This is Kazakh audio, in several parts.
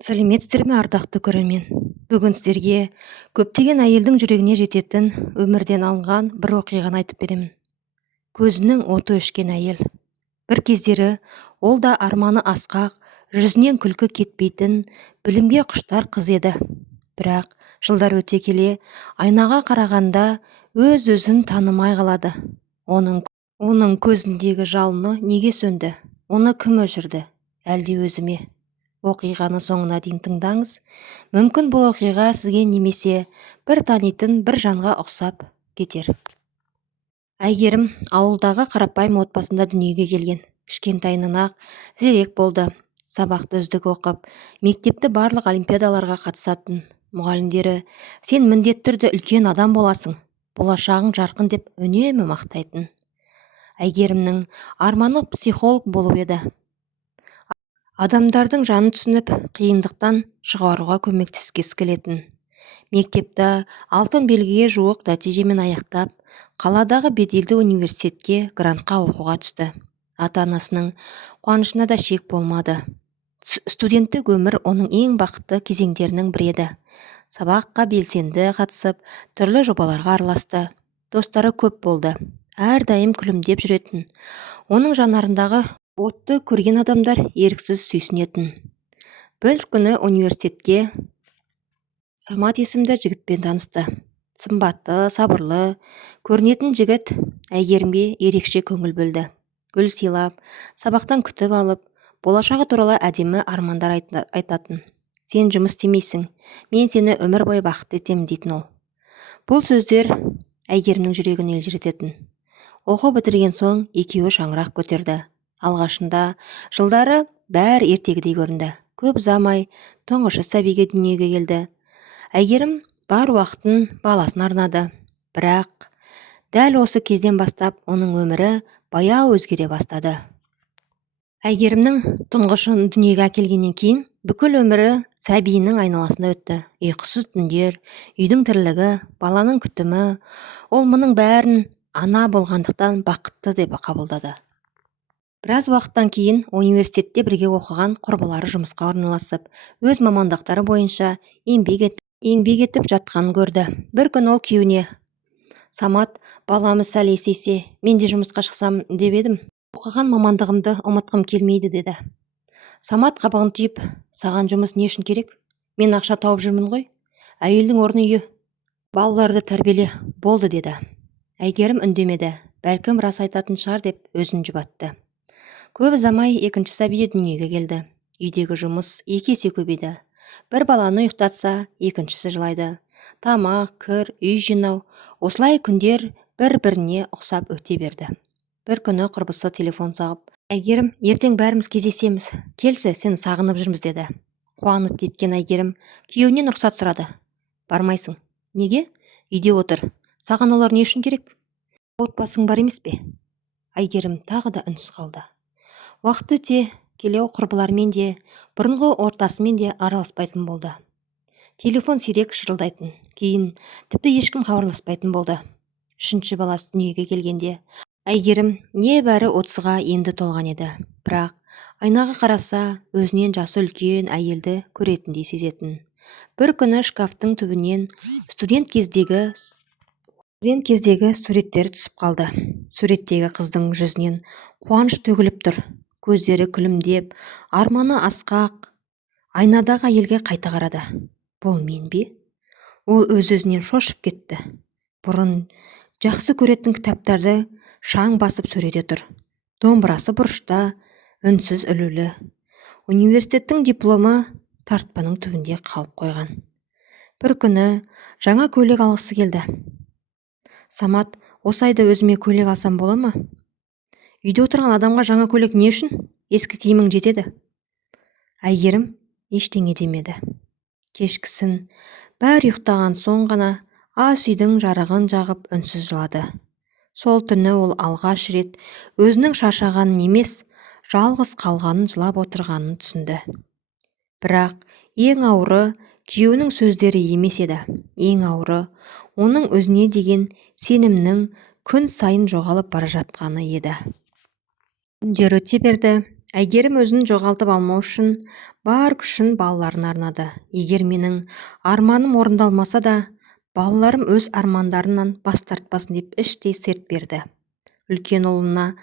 Сәлеметсіздер ме, ардақты көрермен? Бүгін сіздерге көптеген әйелдің жүрегіне жететін өмірден алынған бір оқиғаны айтып беремін. Көзінің оты өшкен әйел. Бір кездері ол да арманы асқақ, жүзінен күлкі кетпейтін, білімге құштар қыз еді. Бірақ жылдар өте келе айнаға қарағанда өз-өзін танымай қалады. Оның көзіндегі жалыны неге сөнді? Оны кім өшірді? Әлде өзі ме? Оқиғаны соңына дейін тыңдаңыз. Мүмкін бұл оқиға сізге немесе бір танитын бір жанға ұқсап кетер. Әйгерім ауылдағы қарапайым отбасында дүниеге келген. Кішкентайынан ақ зерек болды. Сабақты үздік оқып, мектепті барлық олимпиадаларға қатысатын. Мұғалімдері сен міндетті түрде үлкен адам боласың, болашағың жарқын деп үнемі мақтайтын. Әйгерімнің арманы психолог болу еді. Адамдардың жанын түсініп, қиындықтан шығаруға көмектескісі келетін. Мектепті алтын белгіге жуық нәтижемен аяқтап, қаладағы беделді университетке грантқа оқуға түсті. Ата-анасының қуанышына да шек болмады. Студенттік өмір оның ең бақытты кезеңдерінің бірі еді. Сабаққа белсенді қатысып, түрлі жобаларға араласты. Достары көп болды. Әрдайым күлімдеп жүретін. Оның жанарындағы отты көрген адамдар еріксіз сүйсінетін. Бір күні университетке Самат есімді жігітпен танысты. Сымбатты, сабырлы көрінетін жігіт Әйгерімге ерекше көңіл бөлді. Гүл сыйлап, сабақтан күтіп алып, болашағы туралы әдемі армандар айтатын. Сен жұмыс істемейсің, мен сені өмір бойы бақытты етемін дейтін ол. Бұл сөздер Әйгерімнің жүрегін елжірететін. Оқу бітірген соң екеуі шаңырақ көтерді. Алғашында жылдары бәрі ертегідей көрінді. Көп ұзамай тұңғышы сәбиге дүниеге келді. Әйгерім бар уақытын баласына арнады. Бірақ дәл осы кезден бастап оның өмірі баяу өзгере бастады. Әйгерімнің тұңғышын дүниеге әкелгеннен кейін бүкіл өмірі сәбиінің айналасында өтті. Ұйқысыз түндер, үйдің тірлігі, баланың күтімі, ол мұның бәрін ана болғандықтан бақытты деп қабылдады. Біраз уақыттан кейін университетте бірге оқыған құрбылары жұмысқа орналасып, өз мамандықтары бойынша еңбек етіп жатқанын көрді. Бір күн ол күйеуіне: Самат, баламыз сәл есейсе, мен де жұмысқа шықсам деп едім. Оқыған мамандығымды ұмытқым келмейді деді. Самат қабағын түйіп: саған жұмыс не үшін керек? Мен ақша тауып жүрмін ғой. Әйелдің орны үй. Балаларды тәрбиеле, болды деді. Әйгерім үндемеді. Бәлкім рас айтатын шығар деп өзін жұбатты. Көп ұзамай екінші сәби дүниеге келді. Үйдегі жұмыс 2 есе көбейді. Бір баланы ұйықтатса, екіншісі жылайды. Тамақ, кір, үй жинау, осылай күндер бір-біріне ұқсап өте берді. Бір күні құрбысы телефон соғып: Әйгерім, ертең бәріміз кездесеміз, келші, сені сағынып жүрміз деді. Қуанып кеткен Әйгерім күйеуінен рұқсат сұрады. Бармайсың. Неге? Үйде отыр. Саған олар не үшін керек? Отбасың бар емес пе? Әйгерім тағы да үнсіз қалды. Уақыт өте келе құрбылармен де, бұрынғы ортасымен де араласпайтын болды. Телефон сирек шырылдайтын, кейін тіпті ешкім хабарласпайтын болды. 3-ші баласы дүниеге келгенде Әйгерім небәрі 30-ға енді толған еді. Бірақ айнаға қараса, өзінен жасы үлкен әйелді көретіндей сезетін. Бір күні шкафтың түбінен студент кездегі суреттері түсіп қалды. Суреттегі қыздың жүзінен қуаныш төгіліп тұр. Көздері күлімдеп, арманы асқақ. Айнадағы әйелге қайта қарады. Бұл мен бе? Ол өз-өзінен шошып кетті. Бұрын жақсы көретін кітаптарды шаң басып сөреде тұр. Домбырасы бұрышта, үнсіз ілулі. Университеттің дипломы тартпаның түбінде қалып қойған. Бір күні жаңа көйлек алғысы келді. Самат, осы айда өзіме көйлек алсам бола ма? Үйде отырған адамға жаңа көйлек не үшін? Ескі киімің жетеді. Әйгерім ештеңе демеді. Кешкісін бәрі ұйықтаған соң ғана ас үйдің жарығын жағып үнсіз жылады. Сол түні ол алғаш рет өзінің шаршағанын емес, жалғыз қалғанын жылап отырғанын түсінді. Бірақ ең ауыры күйеуінің сөздері емес еді. Ең ауыры оның өзіне деген сенімнің күн сайын жоғалып бара жатқаны еді. Күндер өте берді. Әйгерім өзін жоғалтып алмау үшін бар күшін балаларына арнады. Егер менің арманым орындалмаса да, балаларым өз армандарынан бас тартпасын деп іштей серт берді. Үлкен ұлын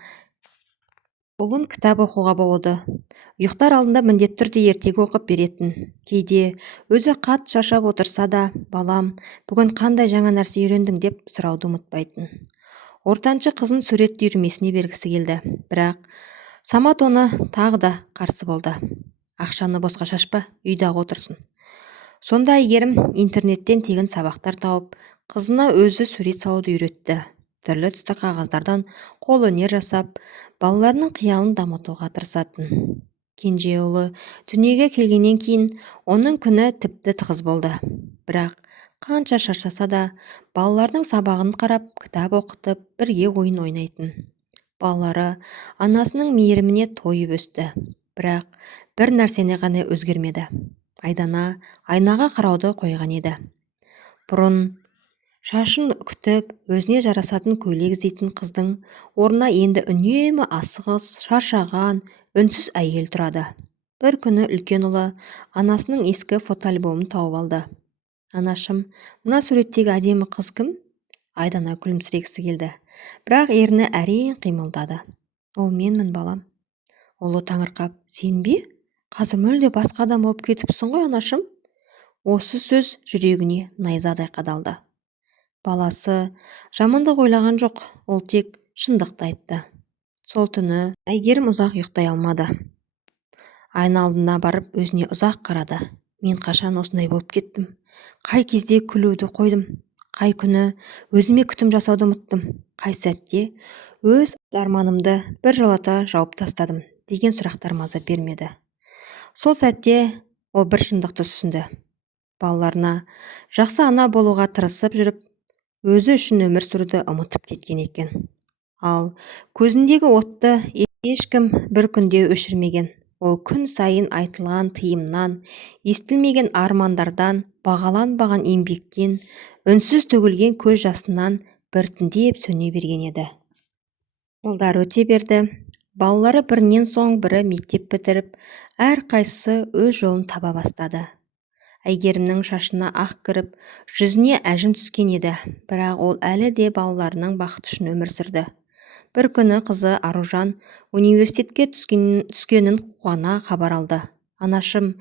кітап оқуға болады. Ұйықтар алдында міндетті түрде ертегі оқып беретін. Кейде өзі қат шаршап отырса да, балам, бүгін қандай жаңа нәрсе үйрендің деп сұрауды ұмытпайтын. Ортаншы қызын сурет үйірмесіне бергісі келді, бірақ Самат оны тағы да қарсы болды. Ақшаны босқа шашпа, үйдағы отырсын. Сонда Әйгерім интернеттен тегін сабақтар тауып, қызына өзі сурет салуды үйретті. Түрлі түсті қағаздардан қолөнер жасап, балаларының қиялын дамытуға тырысатын. Кенже ұлы дүниеге келгеннен кейін оның күні тіпті тығыз болды. Бірақ қанша шаршаса да, балалардың сабағын қарап, кітап оқытып, бірге ойын ойнайтын. Балалары анасының мейіріміне тойып өсті. Бірақ бір нәрсені ғана өзгермеді. Айдана айнаға қарауды қойған еді. Бұрын шашын күтіп, өзіне жарасатын көйлек іздейтін қыздың орнына енді үнемі асығыс, шаршаған, үнсіз әйел тұрады. Бір күні үлкен ұлы анасының ескі фотоальбомын тауып алды. Анашым, мына суреттегі әдемі қыз кім? Айдана күлімсірегісі келді. Бірақ ерні әрең қимылдады. Ол менмін, балам. Ұлы таңырқап, сен бе? Қазір мүлде басқа адам болып кетіпсің ғой, анашым. Осы сөз жүрегіне найзадай қадалды. Баласы жамандық ойлаған жоқ, ол тек шындықты айтты. Сол түні Әйгерім ұзақ ұйықтай алмады. Айна алдына барып өзіне ұзақ қарады. Мен қашан осындай болып кеттім? Қай кезде күлуді қойдым? Қай күні өзіме күтім жасауды ұмыттым? Қай сәтте өз арманымды біржолата жауып тастадым деген сұрақтар маза бермеді. Сол сәтте ол бір шындықты түсінді. Балаларына жақсы ана болуға тырысып жүріп, өзі үшін өмір сүруді ұмытып кеткен екен. Ал көзіндегі отты ешкім бір күнде өшірмеген. Ол күн сайын айтылған тыйымнан, естілмеген армандардан, бағаланбаған еңбектен, үнсіз төгілген көз жасынан біртіндеп сөне берген еді. Жылдар өте берді. Балалары бірінен соң бірі мектеп бітіріп, әрқайсысы өз жолын таба бастады. Әйгерімнің шашына ақ кіріп, жүзіне әжім түскен еді, бірақ ол әлі де балаларының бақыты үшін өмір сүрді. Бір күні қызы Аружан университетке түскенін қуана хабар алды. Анашым,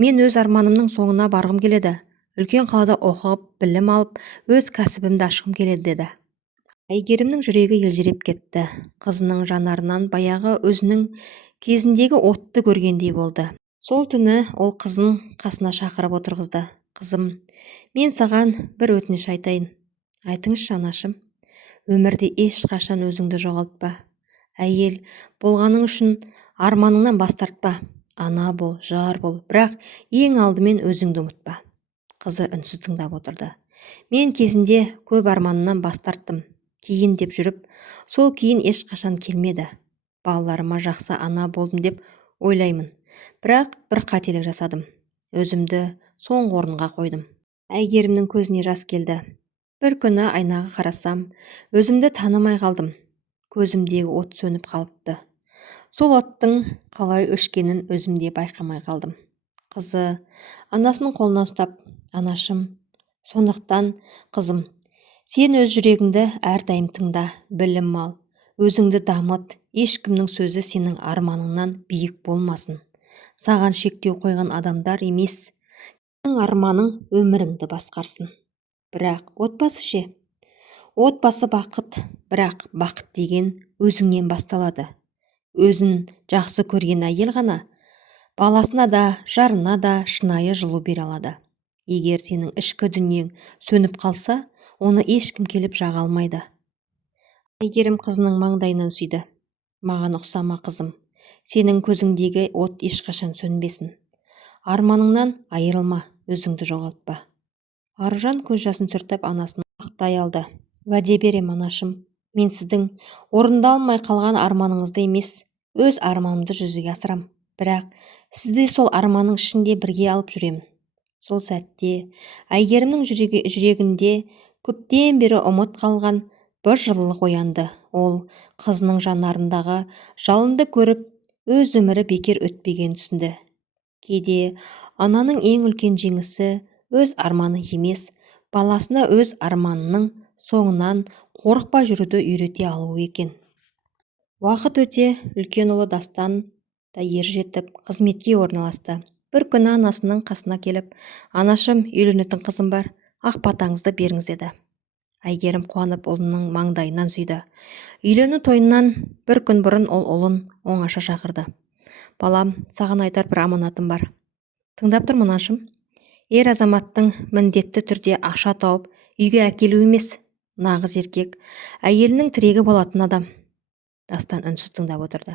мен өз арманымның соңына барғым келеді. Үлкен қалада оқып, білім алып, өз кәсібімді ашқым келеді деді. Әйгерімнің жүрегі елжіреп кетті. Қызының жанарынан баяғы өзінің кезіндегі отты көргендей болды. Сол түні ол қызын қасына шақырып отырғызды. Қызым, мен саған бір өтініш айтайын. Айтыңызшы, анашым. Өмірде ешқашан өзіңді жоғалтпа. Әйел болғаның үшін арманыңнан бас тартпа. Ана бол, жар бол, бірақ ең алдымен өзіңді ұмытпа. Қызы үнсіз тыңдап отырды. Мен кезінде көп арманымнан бас тарттым. Кейін деп жүріп, сол кейін ешқашан келмеді. Балаларыма жақсы ана болдым деп ойлаймын. Бірақ бір қателік жасадым. Өзімді соңғы орынға қойдым. Әйгерімнің көзіне жас келді. Бір күні айнаға қарасам, өзімді танымай қалдым. Көзімдегі от сөніп қалыпты. Сол оттың қалай өшкенін өзімде байқамай қалдым. Қызы анасының қолына ұстап, анашым, сондықтан қызым, сен өз жүрегіңді әрдайым тыңда, білім ал, өзіңді дамыт, ешкімнің сөзі сенің арманыңнан биік болмасын. Саған шектеу қойған адамдар емес, сенің арманың өміріңді басқарсын. Бірақ отбасы ше? Отбасы бақыт, бірақ бақыт деген өзіңнен басталады. Өзін жақсы көрген әйел ғана баласына да, жарына да шынайы жылу бере алады. Егер сенің ішкі дүниең сөніп қалса, оны ешкім келіп жаға алмайды. Әйгерім қызының маңдайынан сүйді. Маған ұқсама, қызым. Сенің көзіңдегі от ешқашан сөнбесін. Арманыңнан айырылма, өзіңді жоғалтпа. Аружан көз жасын сүртіп анасын құшақтай алды. Уәде берем, анашым. Мен сіздің орындалмай қалған арманыңызды емес, өз арманымды жүзеге асырам. Бірақ сізді сол арманның ішінде бірге алып жүремін. Сол сәтте Әйгерімнің жүрегінде көптен бері ұмыт қалған бір жылылық оянды. Ол қызының жанарындағы жалынды көріп, өз өмірі бекер өтпегенін түсінді. Кейде ананың ең үлкен жеңісі өз арманы емес, баласына өз арманының соңынан қорықпай жүруді үйрете алуы екен. Уақыт өте үлкен ұлы Дастан да ер жетіп қызметке орналасты. Бір күні анасының қасына келіп, «Анашым, үйленетін қызым бар, ақ батаңызды беріңіз» деді. Әйгерім қуанып ұлының маңдайынан сүйді. Үйлену тойынан бір күн бұрын ол ұлын оңаша шақырды. «Балам, саған айтар бір аманатым бар. Тыңдап тұрмын анашым. Ер азаматтың міндетті түрде ақша тауып үйге әкелу емес, нағыз еркек, әйелінің тірегі болатын адам». Дастан үнсіз тыңдап отырды.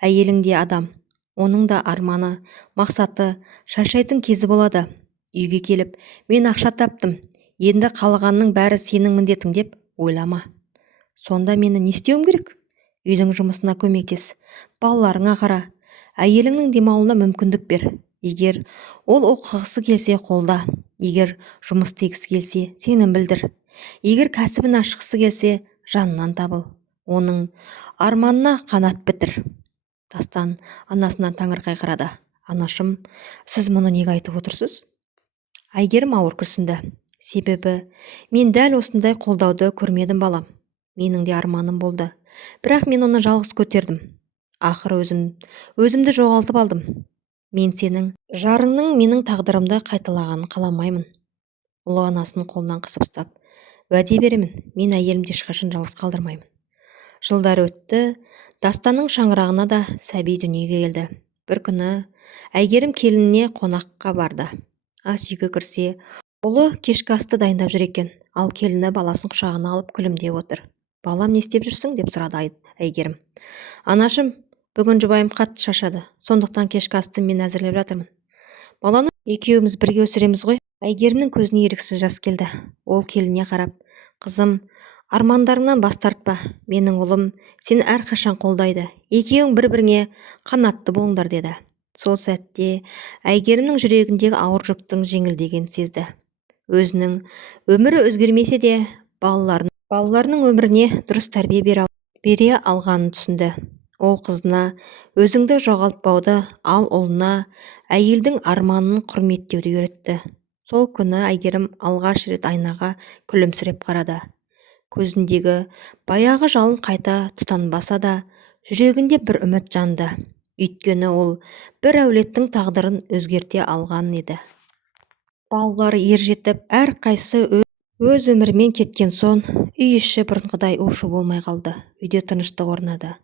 Әйелің де адам, оның да арманы, мақсаты, шаршайтын кезі болады. Үйге келіп, «Мен ақша таптым, енді қалғанның бәрі сенің міндетің» деп ойлама. Сонда мені не істеуім керек? Үйдің жұмысына көмектес, балаларыңа қара, әйеліңнің демалуына мүмкіндік бер. Егер ол оқығысы келсе қолда, егер жұмыс істегісі келсе сенім білдір. Егер кәсібін ашқысы келсе жанынан табыл. Оның арманына қанат бітір. Дастан анасынан таңырқай қарады. «Анашым, сіз мұны неге айтып отырсыз?» Әйгерім ауыр күрсінді. «Себебі мен дәл осындай қолдауды көрмедім балам. Менің де арманым болды. Бірақ мен оны жалғыз көтердім. Ақыры өзімді жоғалтып алдым. Мен сенің жарыңның менің тағдырымды қайталағанын қаламаймын». Ұлы анасының қолынан қысып ұстап, «Уәде беремін, мен әйелімді ешқашан жалғыз қалдырмаймын». Жылдар өтті, Дастанның шаңырағына да сәби дүниеге келді. Бір күні Әйгерім келініне қонаққа барды. Ас үйге кірсе, ұлы кешкі асты дайындап жүр екен, ал келіні баласын құшағына алып күлімдеп отыр. «Балам, не істеп жүрсің?» деп сұрады Әйгерім. «Анашым, бүгін жұбайым қатты шаршады, сондықтан кешкі асты мен әзірлеп жатырмын. Баланы екеуміз бірге өсіреміз ғой». Әйгерімнің көзіне еріксіз жас келді. Ол келініне қарап, «Қызым, армандарыңнан бас тартпа. Менің ұлым сені әрқашан қолдайды. Екеуің бір-біріңе қанатты болыңдар» деді. Сол сәтте Әйгерімнің жүрегіндегі ауыр жүктің жеңілдегенін сезді. Өзінің өмірі өзгермесе де балаларының өміріне дұрыс тәрбие бере алғанын түсінді. Ол қызына өзіңді жоғалтпауды, ал ұлына әйелдің арманын құрметтеуді үйретті. Сол күні Әйгерім алғаш рет айнаға күлімсіреп қарады. Көзіндегі баяғы жалын қайта тұтанбаса да, жүрегінде бір үміт жанды. Өйткені ол бір әулеттің тағдырын өзгерте алған еді. Балалары ер жетіп, әрқайсысы өз өмірімен кеткен соң, үй іші бұрынғыдай у-шу болмай қалды. Үйде тыныштық орнады.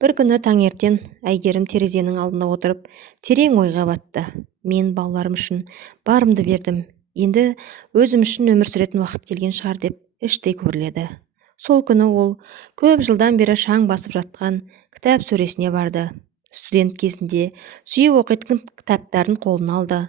Бір күні таңертең Әйгерім терезенің алдында отырып, терең ойға батты. «Мен балаларым үшін барымды бердім. Енді өзім үшін өмір сүретін уақыт келген шығар» деп іштей күбірледі. Сол күні ол көп жылдан бері шаң басып жатқан кітап сөресіне барды. Студент кезінде сүйіп оқитын кітаптарын қолына алды.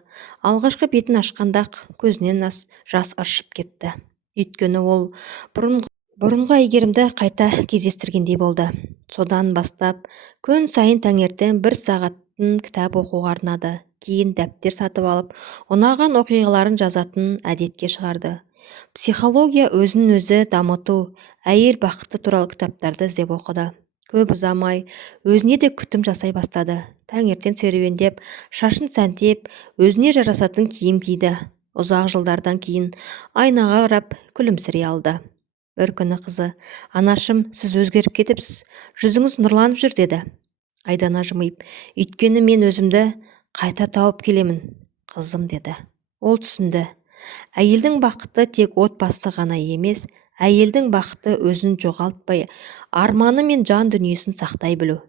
Алғашқы бетін ашқанда-ақ көзінен жас ыршып кетті. Өйткені ол бұрынғы Әйгерімді қайта кездестіргендей болды. Содан бастап күн сайын таңертең 1 сағатын кітап оқуға арнады. Кейін дәптер сатып алып, ұнаған оқиғаларын жазатын әдетке шығарды. Психология, өзін өзі дамыту, әйел бақыты туралы кітаптарды іздеп оқыды. Көп ұзамай өзіне де күтім жасай бастады. Таңертең серуендеп, шашын сәндеп, өзіне жарасатын киім киді. Ұзақ жылдардан кейін айнаға қарап күлімсірей алды. Бір күні қызы, «Анашым, сіз өзгеріп кетіпсіз, жүзіңіз нұрланып жүр» деді. Айдана жымиып, «Өйткені мен өзімді қайта тауып келемін, қызым» деді. Ол түсінді. Әйелдің бақыты тек отбасында ғана емес, әйелдің бақыты өзін жоғалтпай, арманы мен жан дүниесін сақтай білу.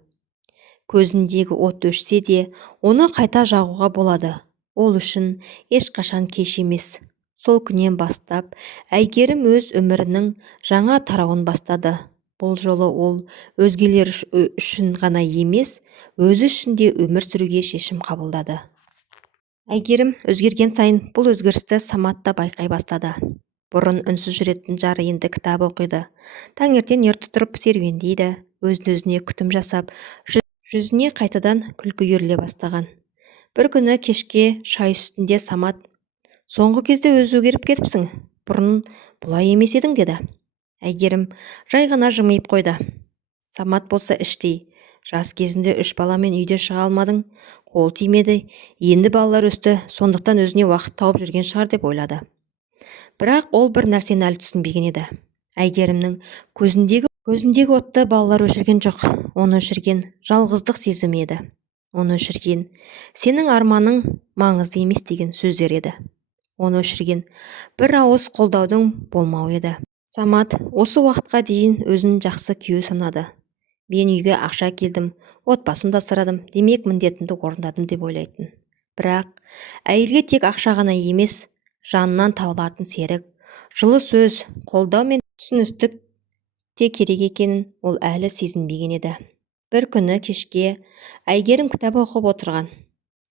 Көзіндегі от өшсе де, оны қайта жағуға болады. Ол үшін ешқашан кеш емес. Сол күннен бастап Әйгерім өз өмірінің жаңа тарауын бастады. Бұл жолы ол өзгелер үшін ғана емес, өзі үшін де өмір сүруге шешім қабылдады. Әйгерім өзгерген сайын бұл өзгерісті Самат та байқай бастады. Бұрын үнсіз жүретін жары енді кітап оқиды. Таңертең ерте тұрып серуендейді, өзіне күтім жасап, жүзіне қайтадан күлкі үйіріле бастаған. Бір күні кешке шай үстінде Самат, «Соңғы кезде өзгеріп кетіпсің, бұрын бұлай емес едің» деді. Әйгерім жай ғана жымиып қойды. Самат болса іштей, Жас кезінде 3 баламен үйде шыға алмадың, қол тимеді, енді балалар өсті, сондықтан өзіне уақыт тауып жүрген шығар деп ойлады. Бірақ ол бір нәрсені әлі түсінбеген еді. Әйгерімнің көзіндегі отты балалар өшірген жоқ, оны өшірген жалғыздық сезімі еді. Оны өшірген сенің арманың маңызды емес деген сөздер еді. Оны өшірген бір ауыз қолдаудың болмауы еді. Самат осы уақытқа дейін өзін жақсы күйеу санады. Мен үйге ақша келдім, отбасымды асырадым, демек міндетімді орындадым деп ойлайтын. Бірақ әйелге тек ақша ғана емес, жанынан табылатын серік, жылы сөз, қолдау мен түсіністік те керек екенін ол әлі сезінбеген еді. Бір күні кешке Әйгерім кітап оқып отырған.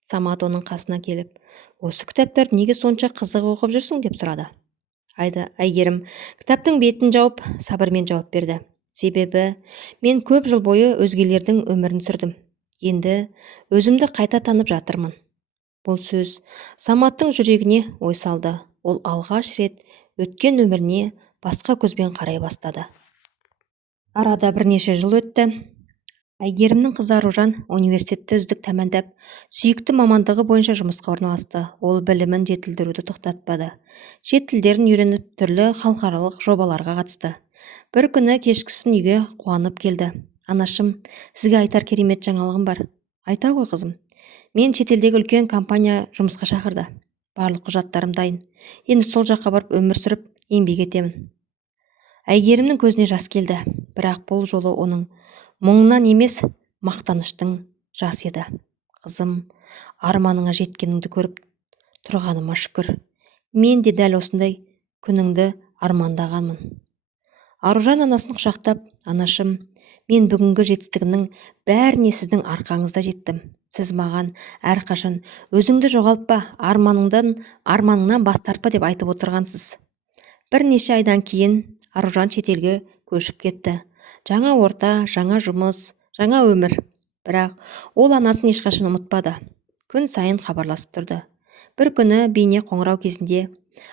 Самат оның қасына келіп, осы кітаптарды неге сонша қызық оқып жүрсің деп сұрады. Әйгерім кітаптың бетін жауып, сабырмен жауап берді. Себебі мен көп жыл бойы өзгелердің өмірін сүрдім. Енді өзімді қайта танып жатырмын. Бұл сөз Саматтың жүрегіне ой салды. Ол алғаш рет өткен өміріне басқа көзбен қарай бастады. Арада бірнеше жыл өтті. Әйгерімнің қызы Аружан университетті үздік тәмамдап, сүйікті мамандығы бойынша жұмысқа орналасты. Ол білімін жетілдіруді тоқтатпады. Шет тілдерін үйреніп, түрлі халықаралық жобаларға қатысты. Бір күні кешкісін үйге қуанып келді. Анашым, сізге айтар керемет жаңалығым бар. Айта ғой қызым. Мен шетелдегі үлкен компания жұмысқа шақырды. Барлық құжаттарым дайын. Енді сол жаққа барып өмір сүріп, еңбек етемін. Әйгерімнің көзіне жас келді, бірақ бұл жолы оның мұңынан емес, мақтаныштың жас еді. Қызым, арманыңа жеткеніңді көріп тұрғаныма шүкір. Мен де дәл осындай күніңді армандағанмын. Аружан анасын құшақтап, анашым, мен бүгінгі жетістігімнің бәріне сіздің арқаңызда жеттім. Сіз маған әрқашан өзіңді жоғалтпа, арманыңнан бас тартпа деп айтып отырғансыз. Бірнеше айдан кейін Аружан шетелге көшіп кетті. Жаңа орта, жаңа жұмыс, жаңа өмір. Бірақ ол анасын ешқашан ұмытпады. Күн сайын хабарласып тұрды. Бір күні бейне қоңырау кезінде,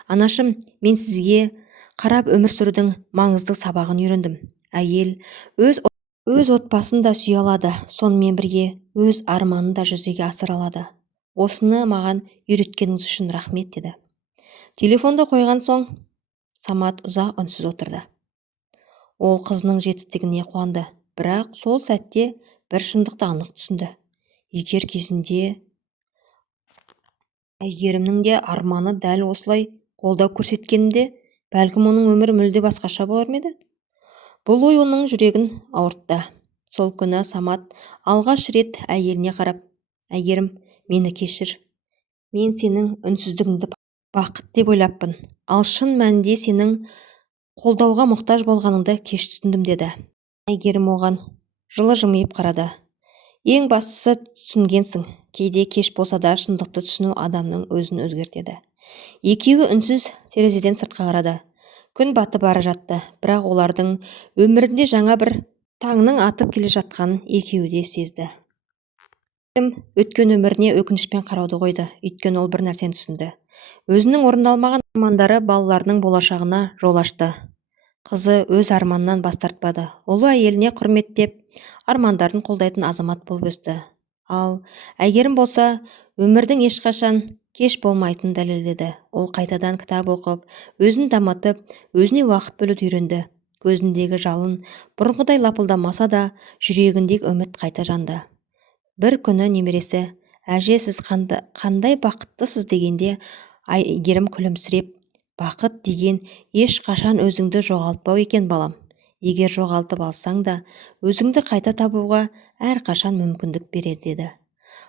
анашым, мен сізге қарап өмір сүрудің маңызды сабағын үйрендім. Әйел өз отбасын да сүйе алады, сонымен бірге өз арманын да жүзеге асыра алады. Осыны маған үйреткеніңіз үшін рахмет деді. Телефонды қойған соң Самат ұзақ үнсіз отырды. Ол қызының жетістігіне қуанды, бірақ сол сәтте бір шындықты анық түсінді. Егер кезінде Әйгерімнің де арманы дәл осылай қолдау көрсеткенінде, бәлкім оның өмірі мүлде басқаша болар ма еді? Бұл ой оның жүрегін ауыртты. Сол күні Самат алғаш рет әйеліне қарап, Әйгерім, мені кешір. Мен сенің үнсіздігіңді бақыт деп ойлаппын, ал шын мәнінде сенің қолдауға мұқтаж болғаныңды кеш түсіндім деді. Әйгерім оған жылы жымиып қарады. Ең бастысы түсінгенсің, кейде кеш болса да шындықты түсіну адамның өзін өзгертеді. Екеуі үнсіз терезеден сыртқа қарады. Күн батып бара жатты, бірақ олардың өмірінде жаңа бір таңның атып келе жатқанын екеуі де сезді. Өткен өміріне өкінішпен қарауды қойды, өйткені ол бір нәрсені түсінді. Өзінің орындалмаған армандары балаларының болашағына жол ашты. Қызы өз арманынан бас тартпады. Ұлы әйеліне құрметтеп, армандарын қолдайтын азамат болып өсті. Ал Әйгерім болса, өмірдің ешқашан кеш болмайтынын дәлелдеді. Ол қайтадан кітап оқып, өзін дамытып, өзіне уақыт бөлуді үйренді. Көзіндегі жалын бұрынғыдай лапылдамаса да, жүрегіндегі үміт қайта жанды. Бір күні немересі, әже, сіз қандай бақыттысыз дегенде, Әйгерім күлімсіреп, бақыт деген ешқашан өзіңді жоғалтпау екен балам. Егер жоғалтып алсаң да, өзіңді қайта табуға әрқашан мүмкіндік береді деді.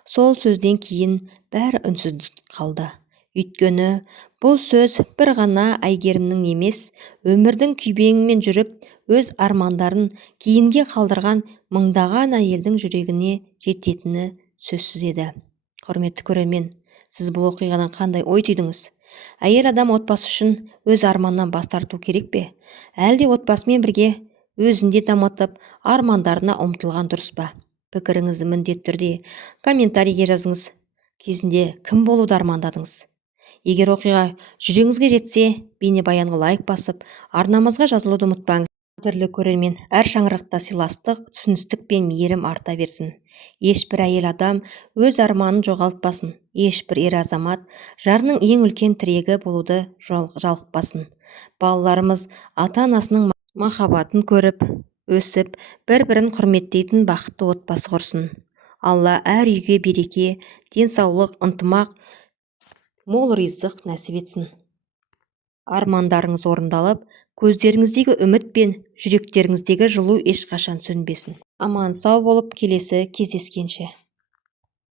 Сол сөзден кейін бәрі үнсіз қалды. Өйткені бұл сөз бір ғана Әйгерімнің емес, өмірдің күйбеңімен жүріп, өз армандарын кейінге қалдырған мыңдаған әйелдің жүрегіне жететіні сөзсіз еді. Құрметті көрермен, сіз бұл оқиғадан қандай ой түйдіңіз? Әйел адам отбасы үшін өз арманынан бас тарту керек пе? Әлде отбасымен бірге өзінде дамытып, армандарына ұмтылған дұрыс па? Пікіріңізді міндетті түрде комментарийге жазыңыз. Кезінде кім болуды армандадыңыз? Егер оқиға жүрегіңізге жетсе, бейнебаянға лайк басып, арнамызға жазылуды ұмытпаңыз. қадірлі көрермен, әр шаңырақта сыйластық, түсіністік пен мейірім арта берсін. Ешбір әйел адам өз арманын жоғалтпасын. Ешбір ер азамат жарының ең үлкен тірегі болуды жалықпасын. Балаларымыз ата-анасының махаббатын көріп, өсіп, бір-бірін құрметтейтін бақытты отбасы құрсын. Алла әр үйге береке, денсаулық, ынтымақ, мол ризық нәсіп етсін. Армандарыңыз орындалып, көздеріңіздегі үміт пен жүректеріңіздегі жылу ешқашан сөнбесін. Аман сау болып, келесі кездескенше.